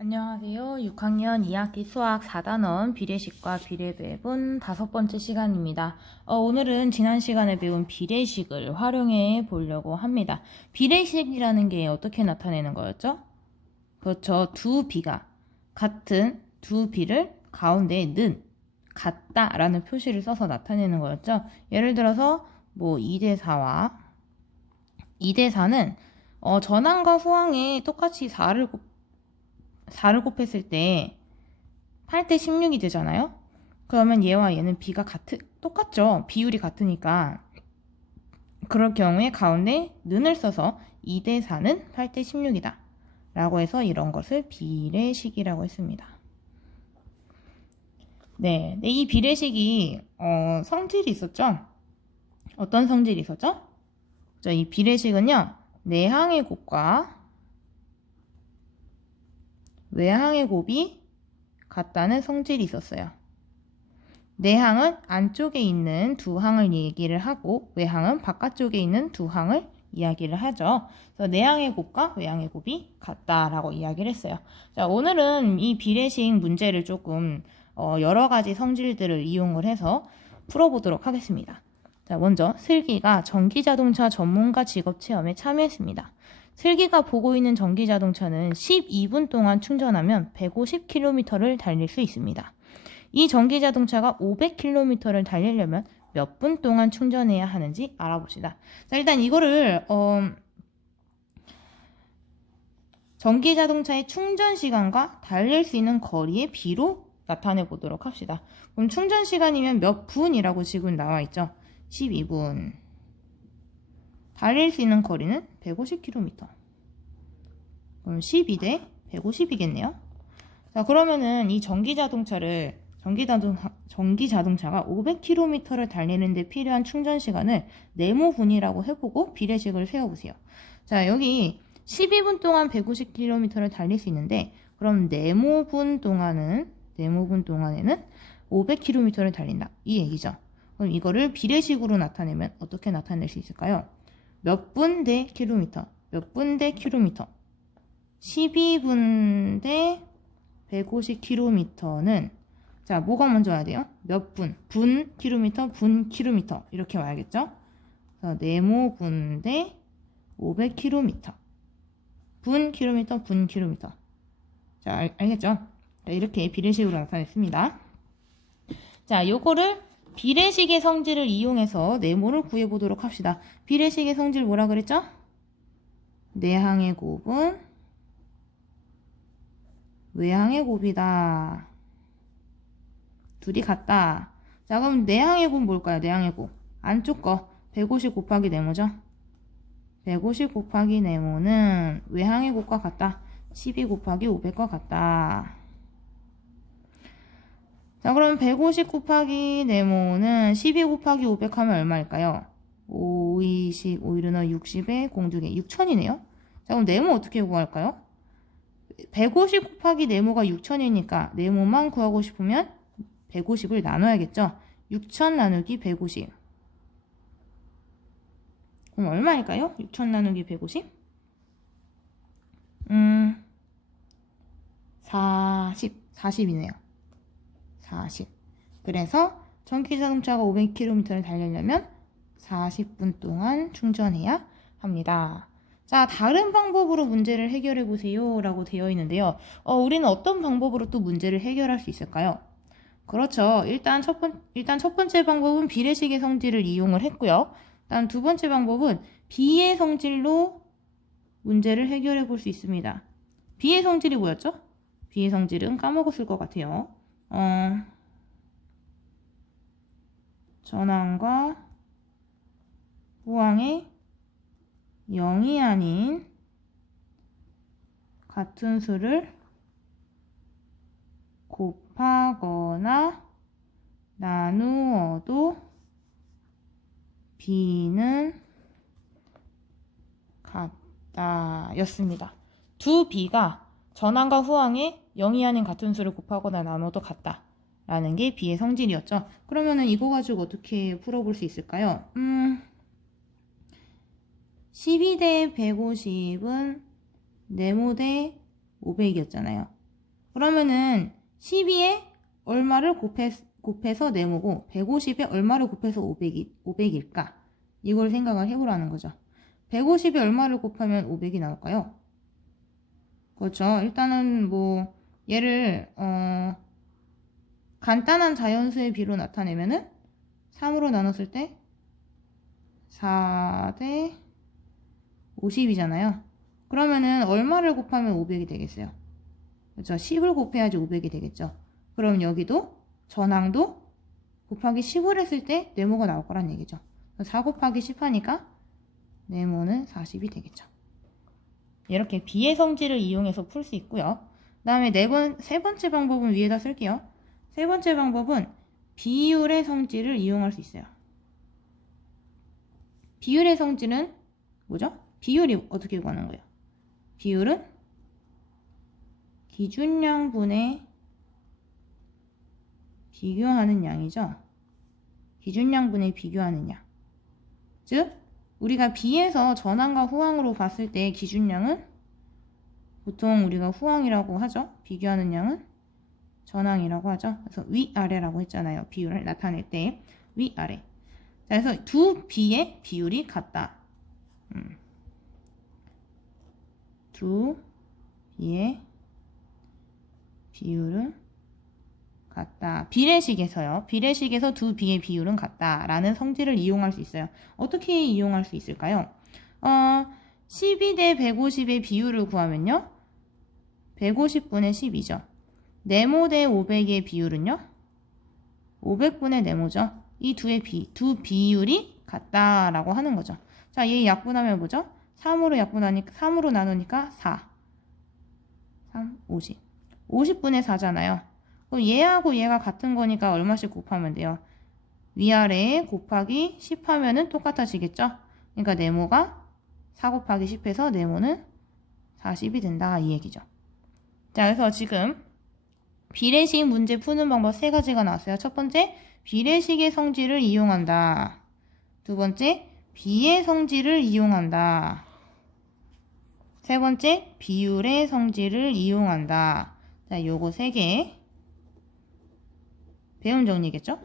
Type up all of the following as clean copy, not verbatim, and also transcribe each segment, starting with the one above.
안녕하세요. 6학년 2학기 수학 4단원 비례식과 비례배분 5번째 시간입니다. 오늘은 지난 시간에 배운 비례식을 활용해 보려고 합니다. 비례식이라는 게 어떻게 나타내는 거였죠? 그렇죠. 두 비가 같은 두 비를 가운데에 는 같다라는 표시를 써서 나타내는 거였죠. 예를 들어서 뭐 2대4와 2대4는 전항과 후항에 똑같이 4를 곱했을 때 8대 16이 되잖아요. 그러면 얘와 얘는 비가 똑같죠. 비율이 같으니까. 그럴 경우에 가운데 는을 써서 2대 4는 8대 16이다 라고 해서 이런 것을 비례식이라고 했습니다. 네, 이 비례식이 성질이 있었죠. 어떤 성질이 있었죠? 이 비례식은요, 내항의 곱과 외항의 곱이 같다는 성질이 있었어요. 내항은 안쪽에 있는 두 항을 얘기를 하고 외항은 바깥쪽에 있는 두 항을 이야기를 하죠. 그래서 내항의 곱과 외항의 곱이 같다라고 이야기를 했어요. 자, 오늘은 이 비례식 문제를 조금 여러 가지 성질들을 이용을 해서 풀어보도록 하겠습니다. 자, 먼저 슬기가 전기자동차 전문가 직업체험에 참여했습니다. 슬기가 보고 있는 전기자동차는 12분 동안 충전하면 150km를 달릴 수 있습니다. 이 전기자동차가 500km를 달리려면 몇 분 동안 충전해야 하는지 알아봅시다. 자, 일단 이거를 전기자동차의 충전시간과 달릴 수 있는 거리의 비로 나타내 보도록 합시다. 그럼 충전시간이면 몇 분이라고 지금 나와 있죠? 12분. 달릴 수 있는 거리는 150km. 그럼 12대 150이겠네요. 자, 그러면은 이 전기자동차가 500km를 달리는데 필요한 충전시간을 네모분이라고 해보고 비례식을 세워보세요. 자, 여기 12분 동안 150km를 달릴 수 있는데, 그럼 네모분 동안에는 500km를 달린다. 이 얘기죠. 그럼 이거를 비례식으로 나타내면 어떻게 나타낼 수 있을까요? 몇 분 대 킬로미터, 몇 분 대 킬로미터. 12분 대 150km는 자, 뭐가 먼저 와야 돼요? 몇 분, 분 킬로미터, 분 킬로미터 이렇게 와야겠죠? 그래서 네모분 대 500km. 분 킬로미터, 분 킬로미터. 자, 알겠죠? 자, 이렇게 비례식으로 나타냈습니다. 자, 요거를 비례식의 성질을 이용해서 네모를 구해보도록 합시다. 비례식의 성질 뭐라 그랬죠? 내항의 곱은 외항의 곱이다. 둘이 같다. 자, 그럼 내항의 곱은 뭘까요? 내항의 곱. 안쪽 거 150 곱하기 네모죠? 150 곱하기 네모는 외항의 곱과 같다. 12 곱하기 500과 같다. 자, 그럼 150 곱하기 네모는 12 곱하기 500 하면 얼마일까요? 5, 20, 5, 1, 60에 공중에 6000이네요. 자, 그럼 네모 어떻게 구할까요? 150 곱하기 네모가 6000이니까 네모만 구하고 싶으면 150을 나눠야겠죠? 6000 나누기 150. 그럼 얼마일까요? 6000 나누기 150? 40이네요. 40. 그래서 전기자동차가 500km를 달리려면 40분 동안 충전해야 합니다. 자, 다른 방법으로 문제를 해결해 보세요 라고 되어 있는데요. 우리는 어떤 방법으로 또 문제를 해결할 수 있을까요? 그렇죠. 일단 첫 번째 방법은 비례식의 성질을 이용을 했고요. 일단 두 번째 방법은 비의 성질로 문제를 해결해 볼 수 있습니다. 비의 성질이 뭐였죠? 비의 성질은 까먹었을 것 같아요. 전항과 후항의 0이 아닌 같은 수를 곱하거나 나누어도 b는 같다 였습니다. 두 b가 전항과 후항의 0이 아닌 같은 수를 곱하거나 나눠도 같다 라는 게 b의 성질이었죠. 그러면은 이거 가지고 어떻게 풀어볼 수 있을까요? 12대 150은 네모 대 500이었잖아요. 그러면은 12에 얼마를 곱해서 네모고 150에 얼마를 곱해서 500일까? 이걸 생각을 해보라는 거죠. 150에 얼마를 곱하면 500이 나올까요? 그렇죠. 일단은 뭐 얘를 간단한 자연수의 비로 나타내면은 3으로 나눴을 때 4대 50이잖아요. 그러면은 얼마를 곱하면 500이 되겠어요? 그렇죠. 10을 곱해야지 500이 되겠죠. 그럼 여기도 전항도 곱하기 10을 했을 때 네모가 나올 거란 얘기죠. 4 곱하기 10 하니까 네모는 40이 되겠죠. 이렇게 비의 성질을 이용해서 풀 수 있고요. 그 다음에 세 번째 방법은 위에다 쓸게요. 세 번째 방법은 비율의 성질을 이용할 수 있어요. 비율의 성질은 뭐죠? 비율이 어떻게 구하는 거예요? 비율은 기준량분의 비교하는 양이죠. 기준량분의 비교하는 양. 즉 우리가 비에서 전항과 후항으로 봤을 때 기준량은 보통 우리가 후항이라고 하죠. 비교하는 양은 전항이라고 하죠. 그래서 위아래라고 했잖아요. 비율을 나타낼 때 위아래. 자, 그래서 두 비의 비율이 같다. 두 비의 비율은 같다. 비례식에서요. 비례식에서 두 비의 비율은 같다라는 성질을 이용할 수 있어요. 어떻게 이용할 수 있을까요? 12대 150의 비율을 구하면요. 150분의 10이죠. 네모 대 500의 비율은요. 500분의 네모죠. 이 두 비율이 같다라고 하는 거죠. 자, 얘 약분하면 뭐죠? 3으로 나누니까 4. 3, 50. 50분의 4잖아요. 그럼 얘하고 얘가 같은 거니까 얼마씩 곱하면 돼요? 위아래에 곱하기 10 하면은 똑같아지겠죠? 그러니까 네모가 4 곱하기 10해서 네모는 40이 된다. 이 얘기죠. 자, 그래서 지금 비례식 문제 푸는 방법 세 가지가 나왔어요. 첫 번째, 비례식의 성질을 이용한다. 두 번째, 비의 성질을 이용한다. 세 번째, 비율의 성질을 이용한다. 자, 요거 세 개 배운 정리겠죠?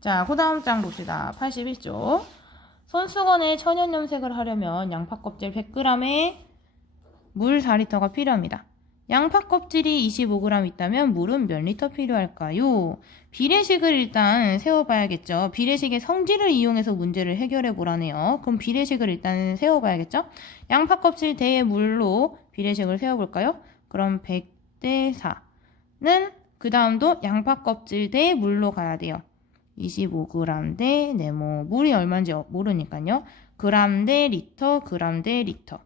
자, 그 다음 장 봅시다. 81쪽. 손수건에 천연 염색을 하려면 양파 껍질 100g에 물 4리터가 필요합니다. 양파 껍질이 25g 있다면 물은 몇 리터 필요할까요? 비례식을 일단 세워봐야겠죠. 비례식의 성질을 이용해서 문제를 해결해 보라네요. 그럼 비례식을 일단 세워봐야겠죠. 양파 껍질 대 물로 비례식을 세워볼까요? 그럼 100대 4는 그 다음도 양파 껍질 대 물로 가야 돼요. 25g 대 네모. 물이 얼마인지 모르니까요. 그램 대 리터, 그램 대 리터.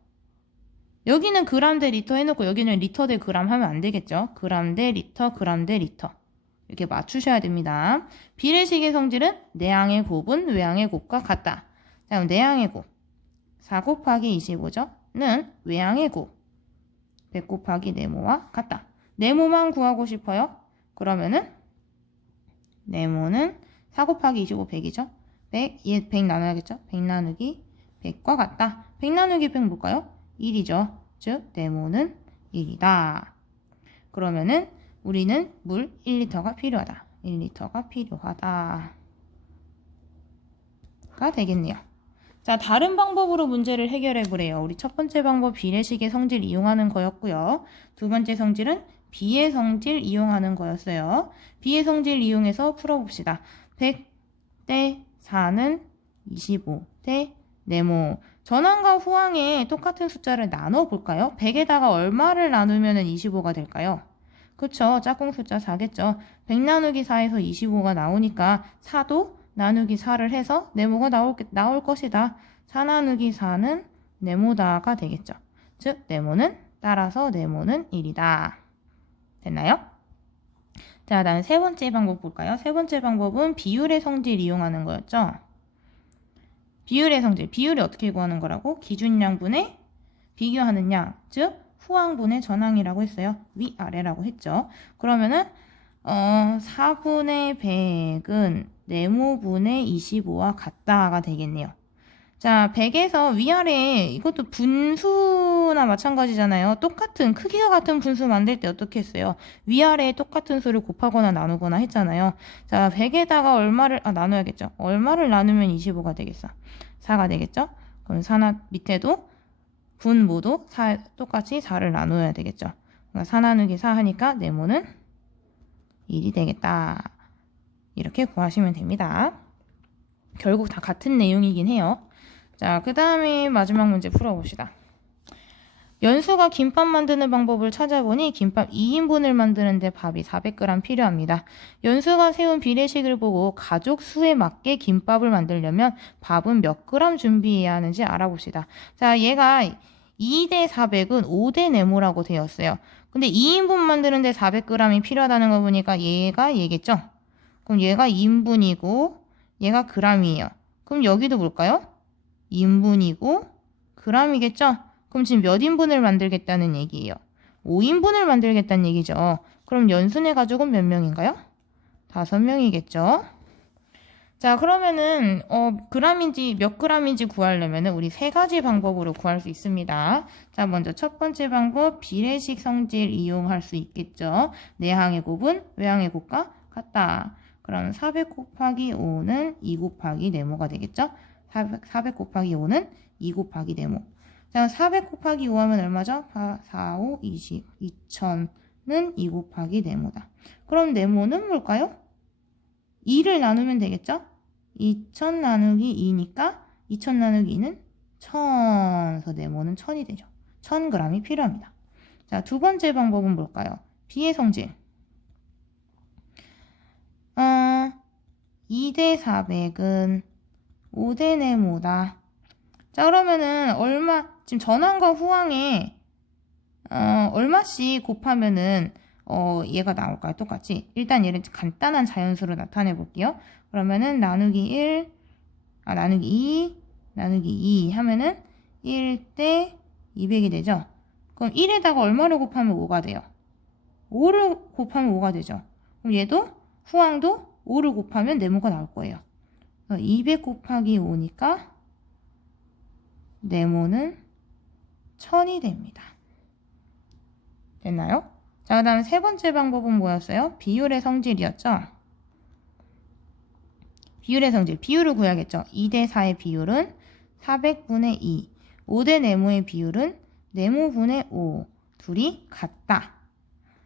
여기는 그램 대 리터 해놓고 여기는 리터 대 그램 하면 안 되겠죠. 그램 대 리터, 그램 대 리터. 이렇게 맞추셔야 됩니다. 비례식의 성질은 내항의 곱은 외항의 곱과 같다. 자, 그럼 내항의 곱. 4 곱하기 25죠. 는 외항의 곱. 100 곱하기 네모와 같다. 네모만 구하고 싶어요. 그러면은 네모는 4 곱하기 25, 100이죠. 100, 100 나눠야겠죠. 100 나누기 100과 같다. 100 나누기 100 뭘까요? 1이죠. 즉 네모는 1이다. 그러면은 우리는 물 1리터가 필요하다. 1리터가 필요하다. 가 되겠네요. 자, 다른 방법으로 문제를 해결해 보래요. 우리 첫 번째 방법 비례식의 성질 이용하는 거였고요. 두 번째 성질은 비의 성질 이용하는 거였어요. 비의 성질 이용해서 풀어봅시다. 100대 4는 25대 네모. 전항과 후항에 똑같은 숫자를 나눠볼까요? 100에다가 얼마를 나누면 25가 될까요? 그쵸? 짝꿍 숫자 4겠죠? 100 나누기 4에서 25가 나오니까 4도 나누기 4를 해서 네모가 나올 것이다. 4 나누기 4는 네모다가 되겠죠. 즉 따라서 네모는 1이다. 됐나요? 자, 다음 세 번째 방법 볼까요? 세 번째 방법은 비율의 성질 이용하는 거였죠. 비율의 성질, 비율이 어떻게 구하는 거라고? 기준량분의 비교하는 양, 즉 후항분의 전항이라고 했어요. 위아래라고 했죠. 그러면은 4분의 100은 네모분의 25와 같다가 되겠네요. 자, 100에서 위아래 이것도 분수나 마찬가지잖아요. 똑같은 크기가 같은 분수 만들 때 어떻게 했어요? 위아래 똑같은 수를 곱하거나 나누거나 했잖아요. 자, 100에다가 얼마를 나눠야겠죠. 얼마를 나누면 25가 되겠어? 4가 되겠죠? 그럼 4 밑에도 분모도 똑같이 4를 나눠야 되겠죠. 그러니까 4 나누기 4 하니까 네모는 1이 되겠다. 이렇게 구하시면 됩니다. 결국 다 같은 내용이긴 해요. 자, 그 다음에 마지막 문제 풀어봅시다. 연수가 김밥 만드는 방법을 찾아보니 김밥 2인분을 만드는데 밥이 400g 필요합니다. 연수가 세운 비례식을 보고 가족 수에 맞게 김밥을 만들려면 밥은 몇 그램 준비해야 하는지 알아봅시다. 자, 얘가 2대 400은 5대 네모라고 되었어요. 근데 2인분 만드는데 400g이 필요하다는 거 보니까 얘겠죠? 그럼 얘가 인분이고 얘가 g이에요. 그럼 여기도 볼까요? 인분이고 g이겠죠? 그럼 지금 몇 인분을 만들겠다는 얘기예요? 5인분을 만들겠다는 얘기죠. 그럼 연순의 가족은 몇 명인가요? 5명이겠죠? 자, 그러면은 g인지 몇 g인지 구하려면은 우리 세 가지 방법으로 구할 수 있습니다. 자, 먼저 첫 번째 방법 비례식 성질 이용할 수 있겠죠. 내항의 곱은 외항의 곱과 같다. 그럼 400 곱하기 5는 2 곱하기 네모가 되겠죠? 400 곱하기 5는 2 곱하기 네모. 자, 400 곱하기 5 하면 얼마죠? 4, 5, 20. 2000은 2 곱하기 네모다. 그럼 네모는 뭘까요? 2를 나누면 되겠죠? 2000 나누기 2니까 2000 나누기 2는 1000. 그래서 네모는 1000이 되죠. 1000g이 필요합니다. 자, 두 번째 방법은 뭘까요? 비의 성질. 2대 400은 5대 네모다. 자, 그러면은 지금 전항과 후항에 얼마씩 곱하면은 얘가 나올까요? 똑같이. 일단 얘를 간단한 자연수로 나타내 볼게요. 그러면은 나누기 1, 나누기 2, 나누기 2 하면은 1대 200이 되죠. 그럼 1에다가 얼마를 곱하면 5가 돼요? 5를 곱하면 5가 되죠. 그럼 얘도 후항도 5를 곱하면 네모가 나올 거예요. 200 곱하기 5니까 네모는 1000이 됩니다. 됐나요? 자, 그 다음 세 번째 방법은 뭐였어요? 비율의 성질이었죠? 비율의 성질, 비율을 구해야겠죠? 2대 4의 비율은 400분의 2, 5대 네모의 비율은 네모분의 5, 둘이 같다.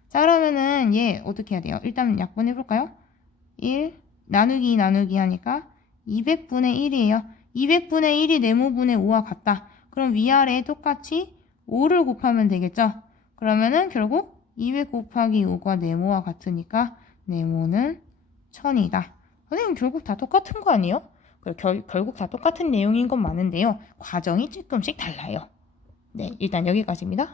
자, 그러면은 얘 어떻게 해야 돼요? 일단 약분해볼까요? 1 나누기 나누기 하니까 200분의 1이에요. 200분의 1이 네모분의 5와 같다. 그럼 위아래에 똑같이 5를 곱하면 되겠죠? 그러면은 결국 200 곱하기 5가 네모와 같으니까 네모는 1000이다. 선생님 결국 다 똑같은 거 아니에요? 결국 다 똑같은 내용인 건 맞는데요. 과정이 조금씩 달라요. 네, 일단 여기까지입니다.